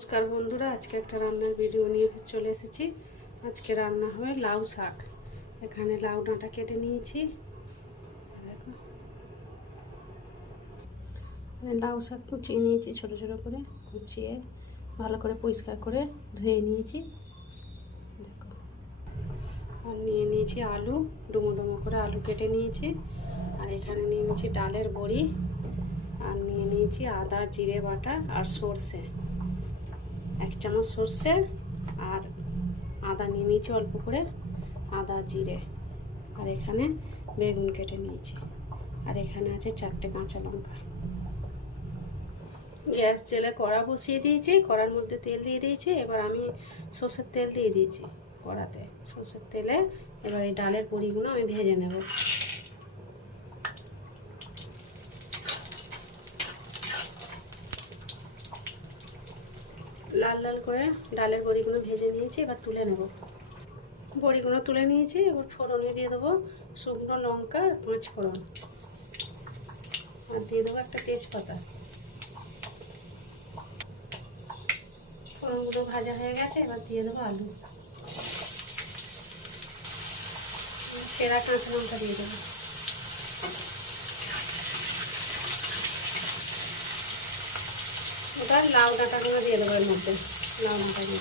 নমস্কার বন্ধুরা, আজকে একটা রান্নার ভিডিও নিয়ে চলে এসেছি। আজকে রান্না হবে লাউ শাক। এখানে লাউ ডাঁটা কেটে নিয়েছি। দেখো, লাউ শাক কুচিয়ে নিয়েছি, ছোট ছোট করে কুচিয়ে ভালো করে পরিষ্কার করে ধুয়ে নিয়েছি। দেখো, আর নিয়ে নিয়েছি আলু, ডুমো ডুমো করে আলু কেটে নিয়েছি। আর এখানে নিয়ে নিয়েছি ডালের বড়ি, আর নিয়ে নিয়েছি আদা জিরে বাটা আর সর্ষে, 1 চামচ সর্ষে, আর আদা নিয়ে নিয়েছি অল্প করে, আদা জিরে। আর এখানে বেগুন কেটে নিয়েছি। আর এখানে আছে 4টে কাঁচা লঙ্কা। গ্যাস জেলে কড়া বসিয়ে দিয়েছি, কড়ার মধ্যে তেল দিয়ে দিয়েছি। এবার আমি সর্ষের তেল দিয়ে দিয়েছি কড়াতে। সর্ষের তেলে এবার এই ডালের বড়িগুলো আমি ভেজে নেব। লাল লাল করে ডালের বড়িগুলো ভেজে নিয়েছি, এবার তুলে নেব। বড়িগুলো তুলে নিয়েছি। এবার ফোড়নে দিয়ে দেবো শুকনো লঙ্কা, 5 ফোড়ন, আর দিয়ে দেবো একটা তেজপাতা। ফোড়নগুলো ভাজা হয়ে গেছে, এবার দিয়ে দেবো আলু, সেরা কাঁচা লঙ্কা দিয়ে দেবো। এবার লাউ ডাঁটাগুলো দিয়ে দেবো এর মধ্যে। লাউ ডাঁটাগুলো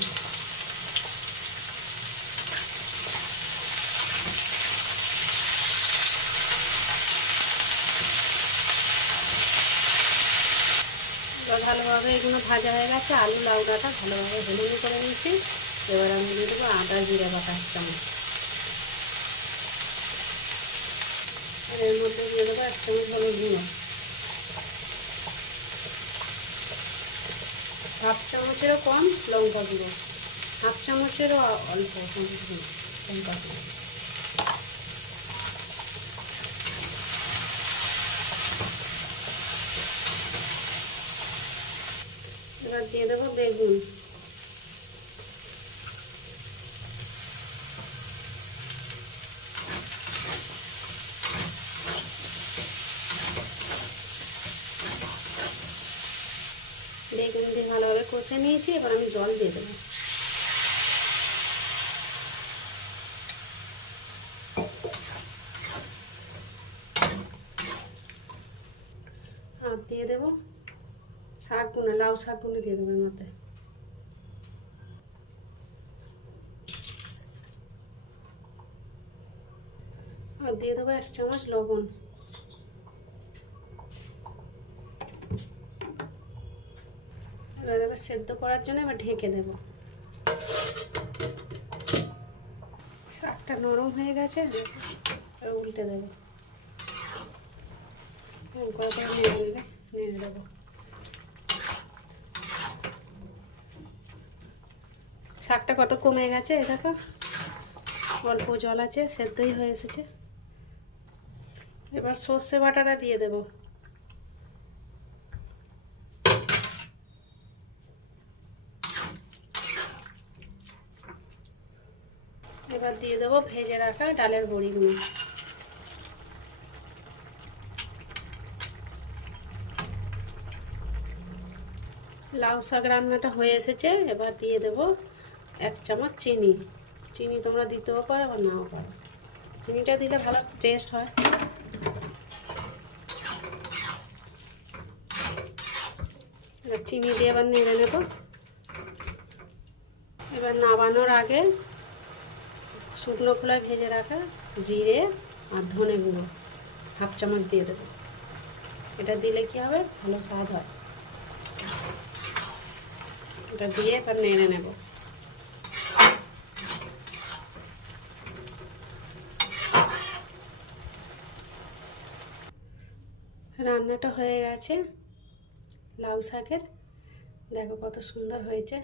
ভালোভাবে এগুলো ভাজা হয়ে গেছে। আলু লাউ ডাঁটা ভালোভাবে ভেজে করে নিয়েছি। এবার আমি দিয়ে দেবো আদা জিরে বাটা 1 চামচ। আর এর মধ্যে দিয়ে দেবো 1 চামচ হলুদ গুঁড়ো, 1/2 চামচেরও কম লঙ্কা গুঁড়ো, 1/2 চামচেরও অল্প হলুদ গুঁড়ো, লঙ্কা গুঁড়ো। এবার দিয়ে দেবো বেগুন। বেগুন দিয়ে ভালোভাবে কষে নিয়েছি। এবার আমি জল দিয়ে দেবো। আর দিয়ে দেবো শাকগুলো, লাউ শাকগুলো দিয়ে দেবো এর মধ্যে। আর দিয়ে দেবো 1 চামচ লবণ। এবার সেদ্ধ করার জন্য এবার ঢেকে দেব। শাকটা নরম হয়ে গেছে, উল্টে দেবো। নেড়ে দেবো। শাকটা কত কমে গেছে, দেখো অল্প জল আছে, সেদ্ধই হয়ে এসেছে। এবার সর্ষে বাটাটা দিয়ে দেব। এবার দিয়ে দেবো ভেজে রাখা ডালের বড়িগুলো। লাউ শাক রান্নাটা হয়ে এসেছে। এবার দিয়ে দেবো 1 চামচ চিনি। চিনি তোমরা দিতেও পারো আবার নাও পারো, চিনিটা দিলে ভালো টেস্ট হয়। এবার চিনি দিয়ে এবার নেড়ে নেব। এবার নামানোর আগে শুকনো খোলায় ভেজে রাখা জিরে আর ধনে গুঁড়ো 1/2 চামচ দিয়ে দেবো। এটা দিলে কি হবে, ভালো স্বাদ হয়। এটা দিয়ে এবার নেড়ে নেব। রান্নাটা হয়ে গেছে লাউ শাকের। দেখো কত সুন্দর হয়েছে।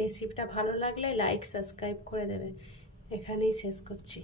রেসিপিটা ভালো লাগলে লাইক সাবস্ক্রাইব করে দেবে। এখানেই শেষ করছি।